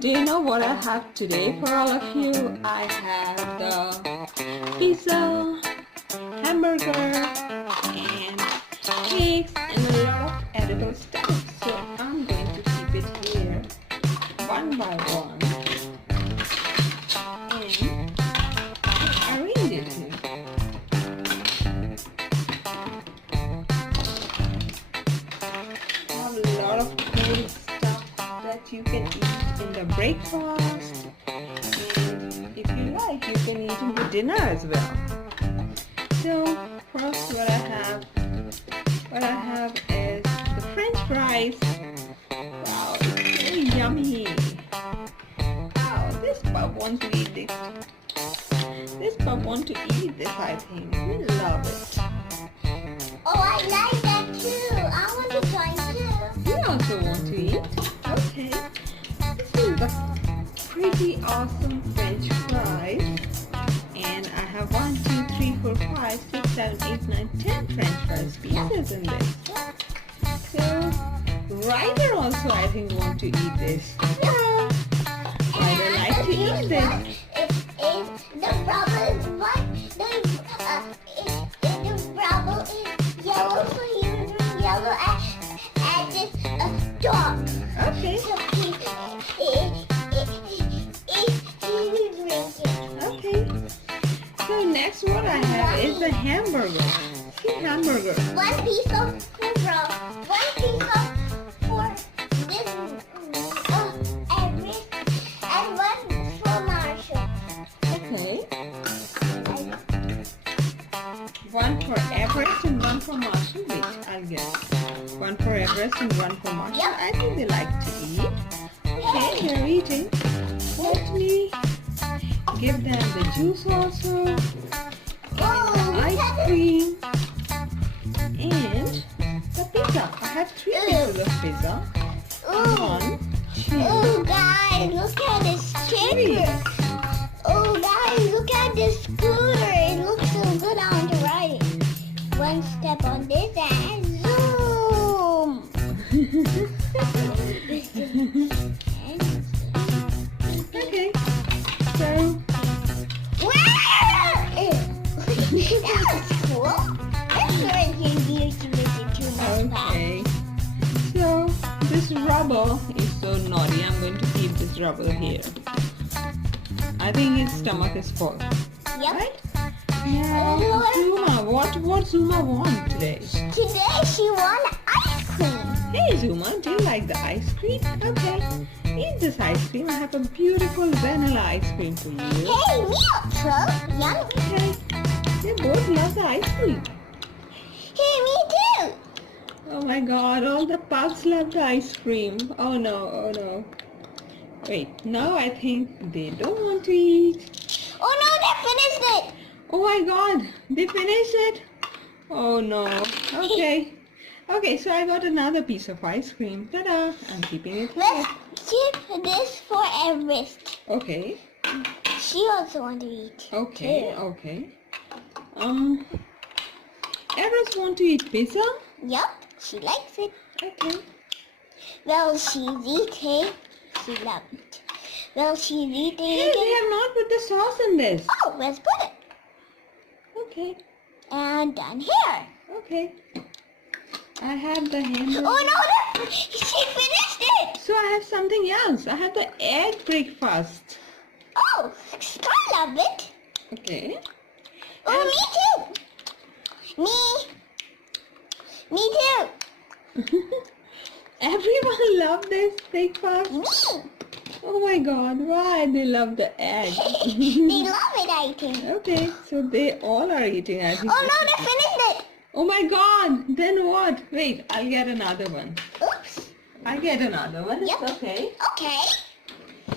dinner, what I have today for all of you, I have the pizza, hamburger, and cakes, and a lot of edible stuff. So I'm going to keep it here one by one and arrange it here. I have a lot of cool stuff that you can eat in the breakfast, and if you like, you can eat in the dinner as well. So first, what I have is the French fries. Wow, it's so yummy. Wow, this pup wants to eat this. This pup wants to eat this, I think. We love it. Oh, I like that too. I want to try too. You also want to eat? Okay. This is the pretty awesome French fries. And I have 1, 2, 3, 4, 5, 6, 7, 8, 9, 10 French fries pieces in this. So Ryder also, I think, want to eat this. Yeah. Ryder like to eat this. If the rubber is white, if the rubber is yellow, so you drink yellow and it's dark. Okay. So he will drink it. Okay. So next what I have is the hamburger. See, hamburger. One piece of for one piece of for this Everest, and one for Marshall. Okay. One for Everest and one for Marshall. Wait, I'll get one for Everest and one for Marshall. Yep. I think they like to eat. Okay, they're eating. Let me give them the juice also, and the ice cream, and the pizza. I have 3 pieces of pizza. Ooh. 1, 2, Oh, guys, look at this sticker. Oh, guys, look at this scooter. It looks so good. I want to ride it. One step on this and zoom. Okay, so That was cool. That's where you used to make it too much fast. okay, so this rubber is so naughty. I'm going to keep this rubber here. I think his stomach is full. Yep. Right? Now, Zuma, what Zuma want today? Today she won ice cream. Hey Zuma, do you like the ice cream? Okay, eat this ice cream. I have a beautiful vanilla ice cream for you. Hey, me also. Yum. Okay, they both love the ice cream. Hey, me too. Oh my god, all the pups love the ice cream. Oh no, oh no. Wait, now I think they don't want to eat. Oh no, they finished it. Oh my god, they finished it? Oh no. Okay. Okay, so I got another piece of ice cream. Ta-da! I'm keeping it here. Let's keep this for Everest. Okay. She also wants to eat. Okay, too. okay. Everest want to eat pizza? Yep, she likes it. Okay. Well, she's eating. She loves it. Well, she's eating Hey, it. they have not put the sauce in this. Oh, let's put it. Okay, And done here. okay. I have the hamburger. Oh no, she finished it. So I have something else. I have the egg breakfast. Oh, I love it. Okay. Oh, me too. Me too. Everyone love this breakfast. Me. Oh my god, why they love the egg? They love it, I think. Okay, so they all are eating, I think. Oh no, they finished it. Oh my god, then what? Wait, I'll get another one. Oops. I'll get another one, it's Yep. okay. Okay.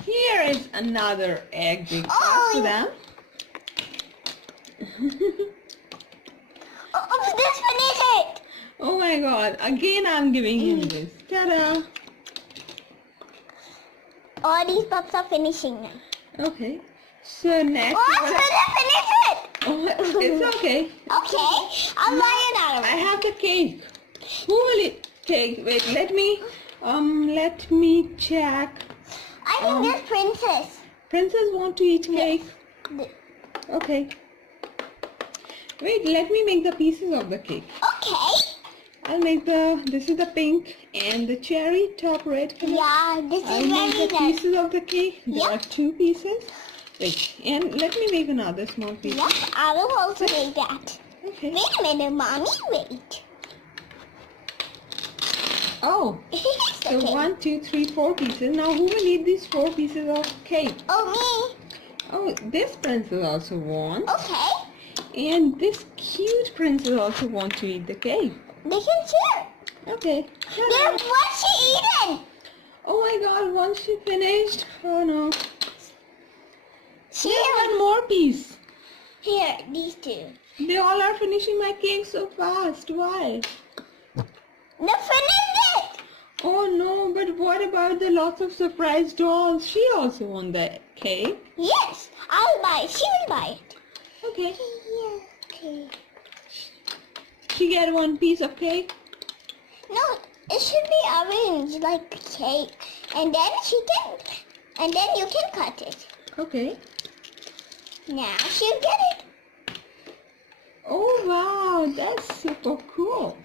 Here is another egg breakfast Oh. for them. Oh, this finished it. Oh my god, again I'm giving him this. Ta-da! All these pups are finishing now. Okay, so next... Oh, so they finished it. Oh, it's okay. Okay, I'll buy another I one. have the cake. Who will eat cake? Wait, let me check I think this princess. Princess want to eat cake. Yes. Okay. Wait, let me make the pieces of the cake. Okay. I'll make this is the pink and the cherry top red color. Yeah, this I'll is make very the nice. pieces of the cake. There Yeah. are 2 pieces. Wait, and let me make another small piece. Yep, I will also make that. Okay. Wait a minute, Mommy, wait. Oh, It's so okay. 1, 2, 3, 4 pieces. Now who will eat these 4 pieces of cake? Oh, me. Oh, this princess also wants. Okay. And this cute princess also wants to eat the cake. They can share. Okay. Then what's she eating? Oh my god, once she finished. Oh no. She There's one more piece. Here, these 2. They all are finishing my cake so fast. Why? No, finish it. Oh no, but what about the lots of surprise dolls? She also won the cake. Yes, I'll buy it. She will buy it. Okay. Yeah, okay. She get 1 piece of cake. No, it should be arranged like cake. And then you can cut it. Okay. Now she'll get it. Oh wow, that's super cool.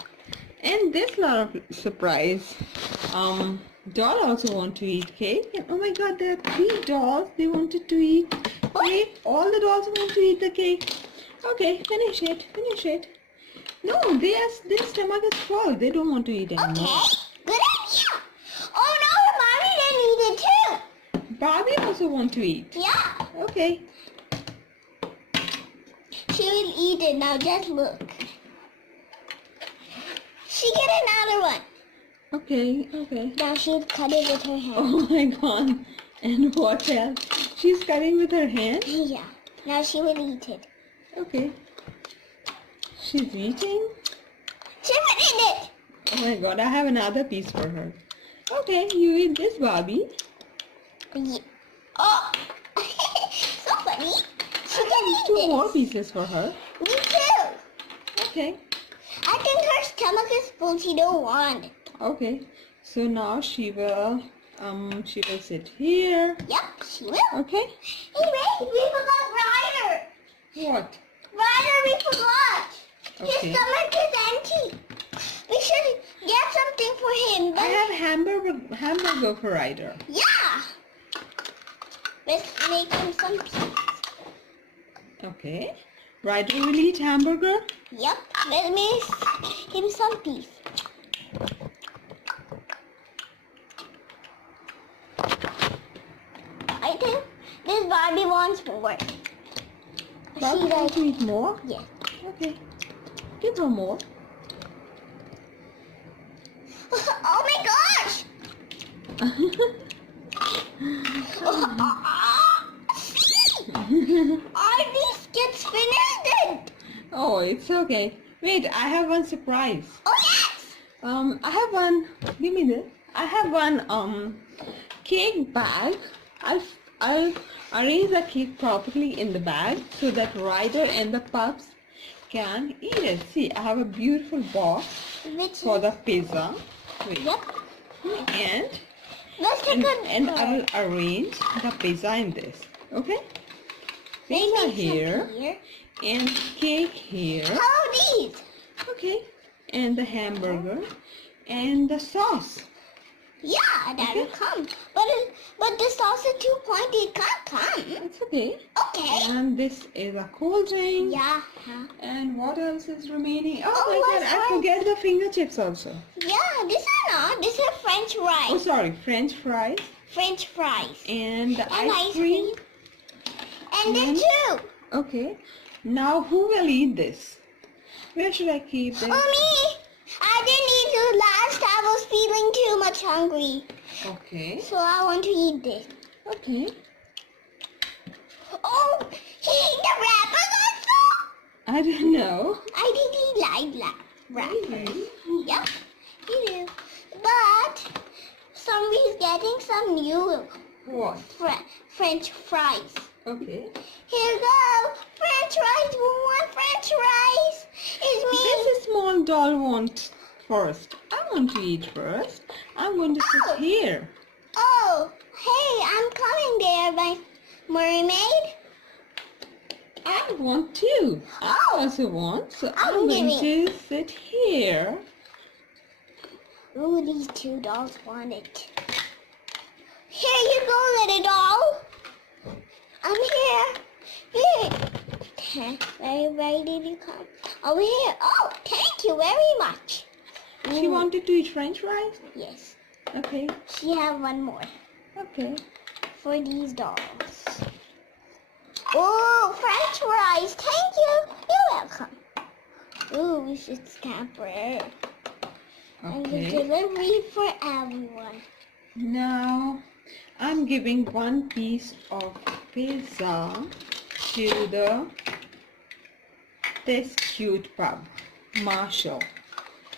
And this lot of surprise. Doll also want to eat cake. And oh my god, there are 3 dolls. They wanted to eat cake. All the dolls want to eat the cake. Okay, finish it. Finish it. No, their stomach is full. They don't want to eat anymore. Okay, good idea. Oh no, Mommy didn't eat it too. Barbie also want to eat. Yeah, Okay. she will eat it. Now just look. She get another one. Okay, okay. Now she'll cut it with her hand. Oh my god. And what else? She's cutting with her hand? Yeah, now she will eat it. Okay. She's eating? She will eat it. Oh my god, I have another piece for her. Okay, you eat this, Barbie. Yeah. Oh, so funny. She can eat 2 this. more pieces for her. Me too. Okay. I think her stomach is full. She don't want it. Okay. So now she will sit here. Yep, she will. Okay. Hey, wait, we forgot Ryder. What? Ryder, we forgot. Okay. His stomach is empty. We should get something for him. I But have hamburger for Ryder. yeah. Let's make him some pizza. Okay. Ryder will eat hamburger. Yep, let's make him some beef. I think this Barbie wants more. Barbie She wants to eat more? yeah. Okay. Give her more. Oh my gosh! All these kids finished it. Oh, it's okay. Wait, I have one surprise. Oh yes! I have one. Give me this. I have one cake bag. I'll arrange the cake properly in the bag so that Ryder and the pups can eat it. See, I have a beautiful box Which for the pizza. Wait. yep. And Let's take a and I will arrange the pizza in this. Okay? Pizza Maybe here here. and cake here. How are these? Okay. And the hamburger and the sauce. Yeah, that will Okay. come. But the sauce is too pointy. It can't come. It's okay. Okay. And this is a cold drink. Yeah. And what else is remaining? Oh, Oh, my god, what's I that? forget the finger chips also. Yeah, this is not. This is French Oh, fries. sorry, French fries French fries. and the And ice cream. And this And- too. Okay. Now who will eat this? Where should I keep this? Oh, me. I didn't eat it last. I was feeling too much hungry. Okay. So I want to eat this. Okay. Oh, he ate the wrappers also? I don't know. I think he liked wrappers. Maybe. Yep, he do. But somebody's getting some new What? French fries. Okay. Here you go. French fries. Who want French fries? It's me. This small doll wants first. I want to eat first. I'm going to Oh. sit here. Oh, hey, mermaid? I want too. I also want. So I'm going to sit here. Ooh, these two dolls want it. Here you go, little doll. I'm here. Here. Where did you come? Over here. Oh, thank you very much. She wanted to eat French fries? Yes. Okay. She have one more Okay. for these dolls. Oh, French fries. Thank you. You're welcome. Ooh, we should scamper. And the Okay. delivery for everyone. Now I'm giving one piece of pizza to this cute pup, Marshall.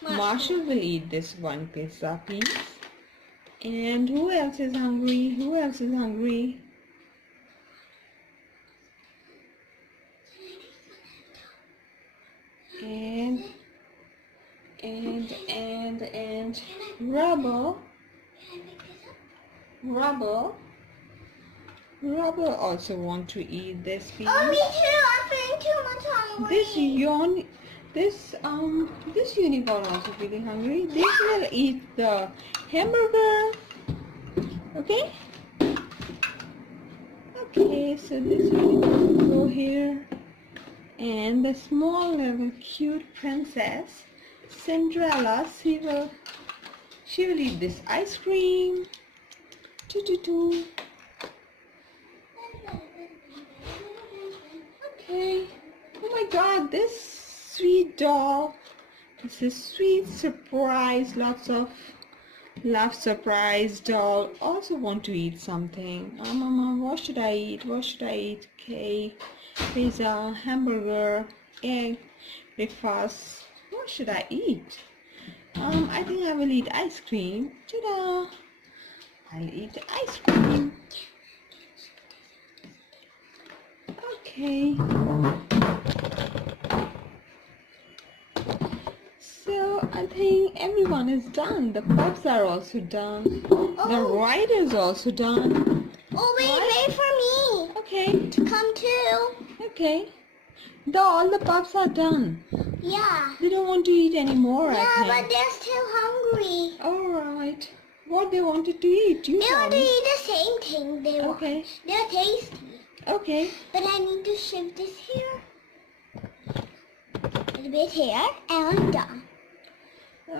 Marshall will eat this one pizza piece. And who else is hungry? Who else is hungry? And Rubber also want to eat this piece. Oh, me too. I'm feeling too much hungry. This unicorn also feeling hungry. This will eat the hamburger. Okay? Okay, so this unicorn will go here. And the small little cute princess, Cinderella, she will eat this ice cream. Okay. Oh my god, this sweet doll. This is sweet surprise. Lots of love surprise doll. Also want to eat something. Oh mama, what should I eat? What should I eat? Cake, pizza, hamburger, egg, breakfast. What should I eat? I think I will eat ice cream. Ta-da! I'll eat ice cream. Okay. So I think everyone is done. The pups are also done. The ride is also done. Oh, wait for me. Okay. To come too. Okay. All the pups are done. Yeah. They don't want to eat anymore, Yeah, I think. but they're still hungry. Alright. What they wanted to eat? You They tell want to me. eat the same thing they want. Okay. They're tasty. Okay. But I need to shift this here. A little bit here, and I'm done.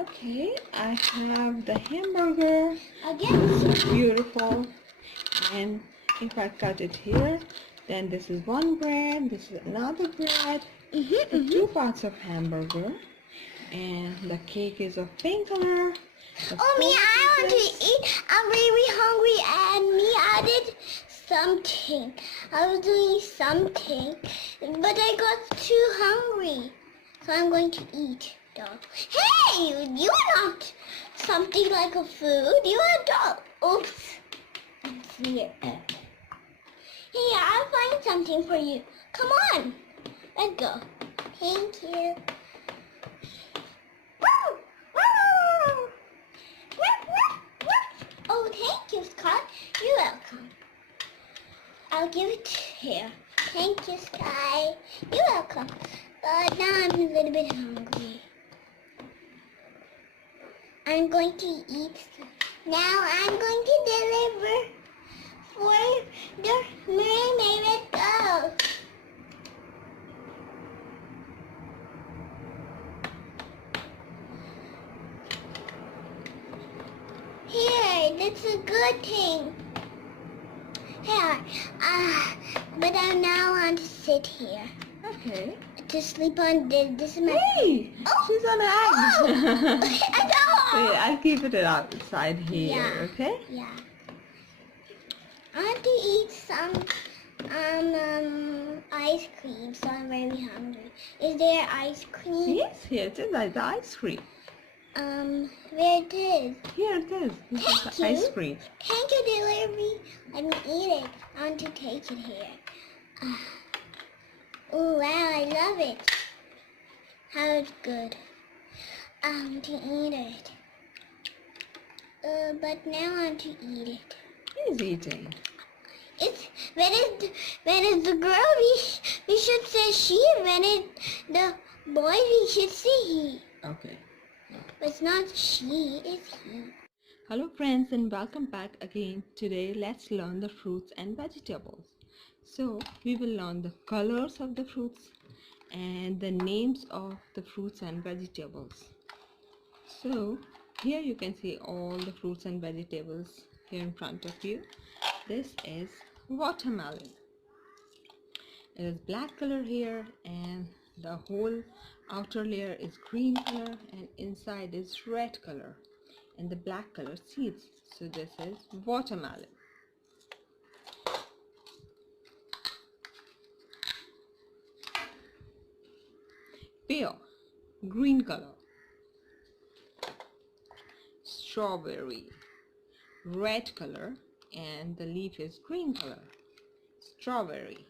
Okay. I have the hamburger. Again. It's beautiful. And if I cut it here, then this is one bread, this is another bread. The two parts of hamburger. And the cake is of pink color. Oh, me, I want to eat. I'm really hungry, and me added something. I was doing something, but I got too hungry. So I'm going to eat, dog. Hey, you are not something like a food. You are a dog. Oops. It's here. Hey, I'll find something for you. Come on. Let's go. Thank you. Oh, thank you, Scott. You're welcome. I'll give it here. Thank you, Sky. You're welcome. But now I'm a little bit hungry. I'm going to eat. Now I'm going to deliver for the mermaid. Let's go. Here, that's a good thing. Here, but I now want to sit here. Okay. To sleep on this is my... Hey! She's on an egg. Oh. Wait, I'll keep it outside here, Yeah. okay? Yeah. I want to eat some ice cream, so I'm very hungry. Is there ice cream? Yes, here it is, like the ice cream. Where it is? Here it is. This is Thank the you. ice cream. Thank you, delivery. Let me eat it. I want to take it here. Oh, wow, I love it. How it's good. I want to eat it. But now I want to eat it. He's eating. It's when it's the girl, we should say she. When it's the boy, we should say he. Okay. But it's not she, it's he. Hello friends and welcome back again. Today let's learn the fruits and vegetables. So we will learn the colors of the fruits and the names of the fruits and vegetables. So here you can see all the fruits and vegetables here in front of you. This is watermelon. It is black color here and the whole outer layer is green color and inside is red color and the black color seeds. So this is watermelon. Pear, green color. Strawberry, red color and the leaf is green color. Strawberry.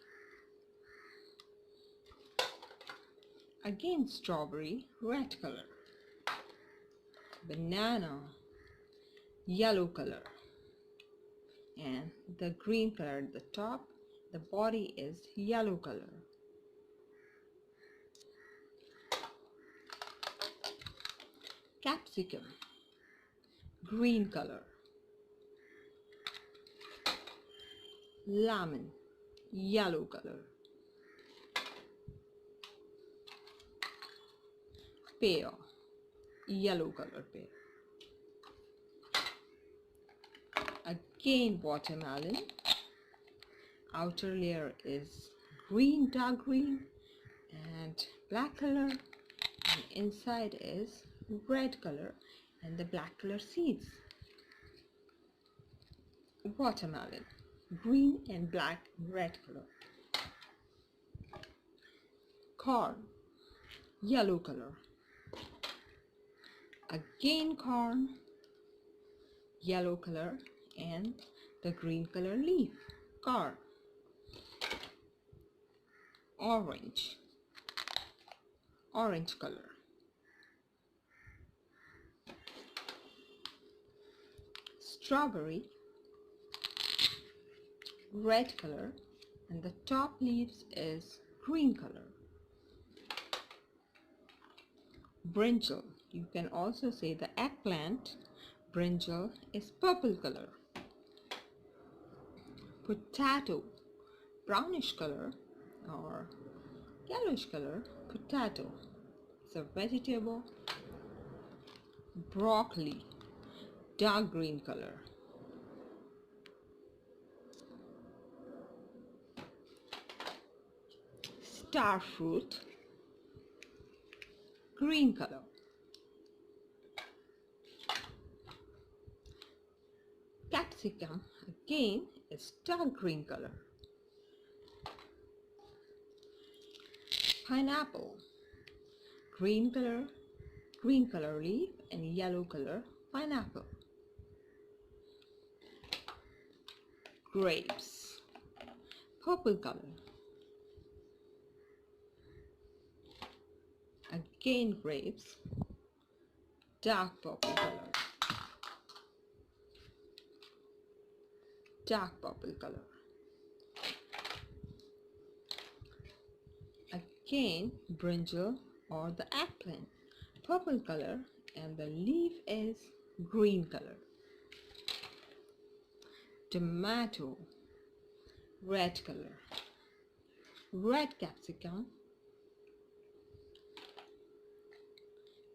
Again strawberry, red color. Banana, yellow color and the green color at the top, the body is yellow color. Capsicum, green color. Lemon, yellow color. Pear, yellow color pear. Again watermelon, outer layer is green, dark green and black color and inside is red color and the black color seeds. Watermelon, green and black and red color. Corn, yellow color. Again corn, yellow color and the green color leaf. Corn. Orange, orange color. Strawberry, red color and the top leaves is green color. Brinjal, you can also say the eggplant. Brinjal is purple color. Potato, brownish color or yellowish color. Potato, it's a vegetable. Broccoli, dark green color. Star fruit, green color. Capsicum again is dark green color. Pineapple, green color leaf and yellow color pineapple. Grapes, purple color. Again grapes, dark purple color. Dark purple color. Again brinjal or the eggplant, purple color and the leaf is green color. Tomato, red color. Red capsicum.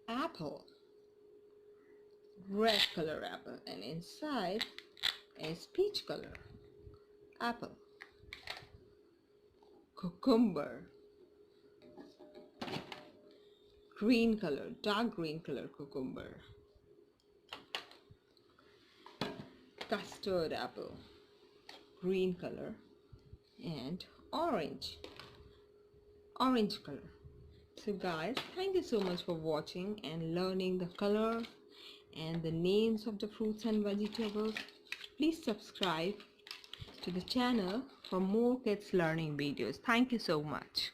Apple, red color apple and inside is peach color apple. Cucumber, green color, dark green color cucumber. Custard apple, green color and orange color. So guys, thank you so much for watching and learning the color and the names of the fruits and vegetables. Please subscribe to the channel for more kids learning videos. Thank you so much.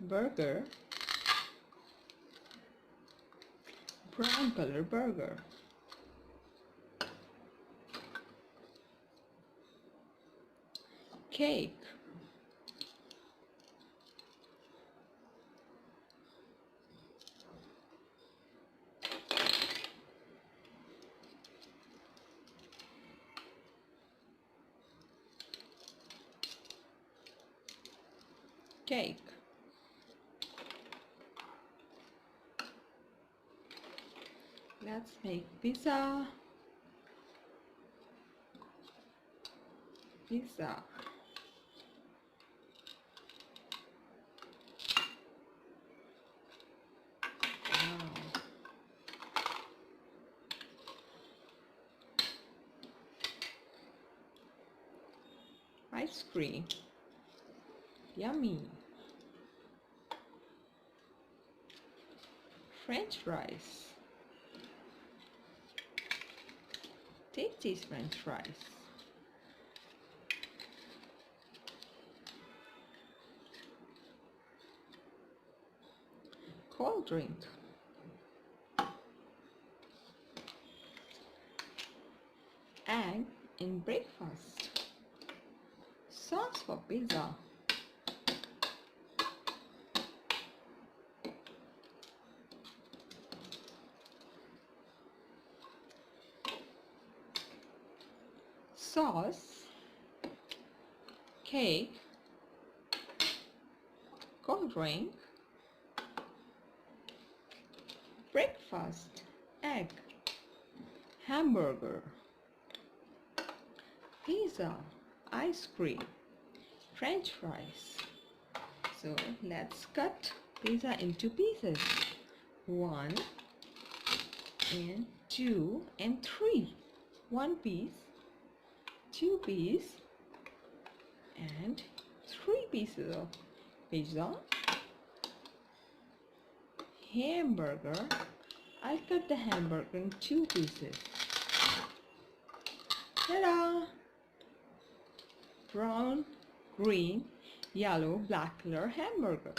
Burger, brown color burger. Cake. Cake. Let's make pizza. Pizza. Wow. Ice cream. Yummy. French fries. Tasty French fries. Cold drink. Egg in breakfast. Sauce for pizza. Sauce, cake, cold drink, breakfast, egg, hamburger, pizza, ice cream, French fries. So let's cut pizza into pieces. 1 and 2 and 3. 1 piece, 2 pieces and 3 pieces of pizza. Hamburger. I'll cut the hamburger in 2 pieces. Ta-da! Brown, green, yellow, black color hamburger.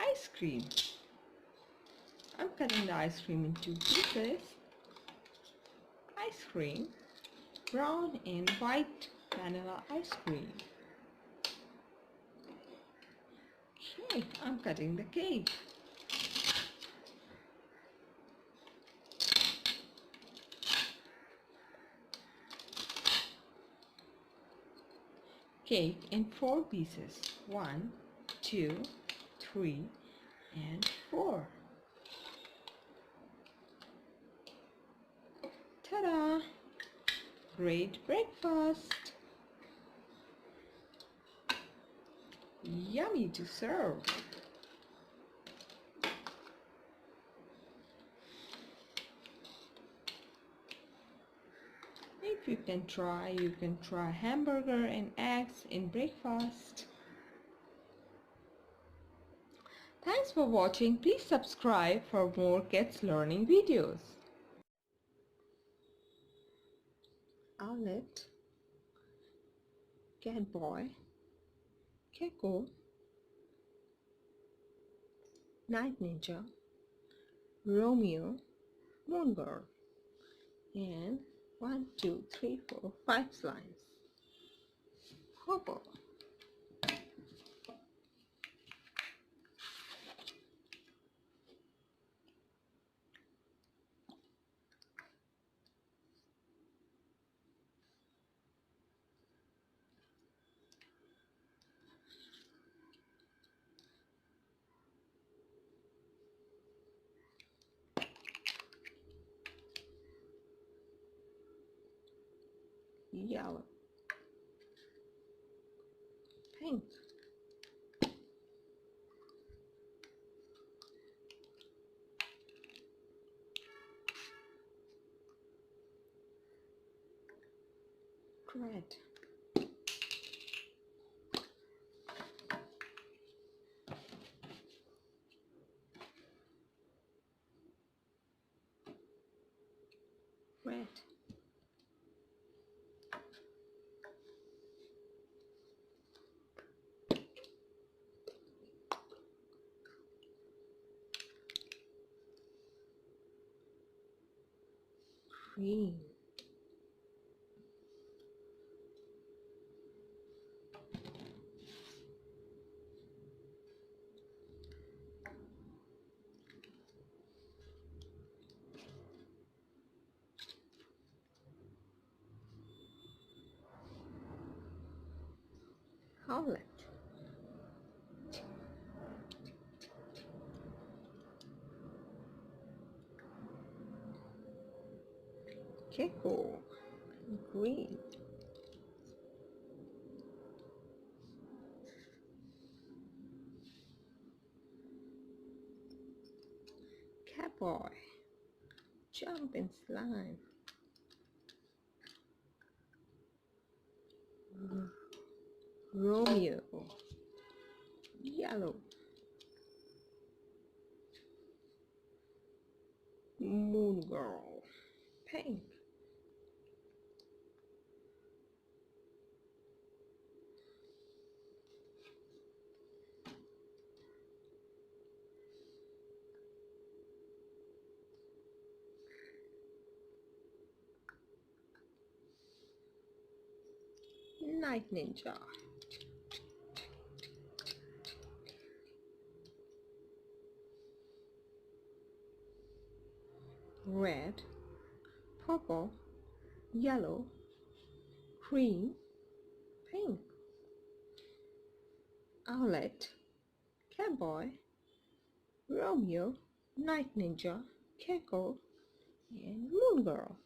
Ice cream. I'm cutting the ice cream in 2 pieces. Ice cream, brown and white vanilla ice cream. Okay, I'm cutting the cake. Cake in 4 pieces. 1, 2, 3, and 4. Ta-da! Great breakfast! Yummy to serve! If you can try hamburger and eggs in breakfast. Thanks for watching. Please subscribe for more kids learning videos. Owlet, Cat Boy, Gecko, Night Ninja, Romeo, Moon Girl, and 1, 2, 3, 4, 5 slimes. Hopper, yellow, pink, red, red, green. Howlet. Gecko, green. Catboy, jump and slime. Romeo, yellow. Moon girl, pink. Night ninja. Red, purple, yellow, green, pink. Owlet, Catboy, Romeo, Night Ninja, Gecko, and Moon Girl.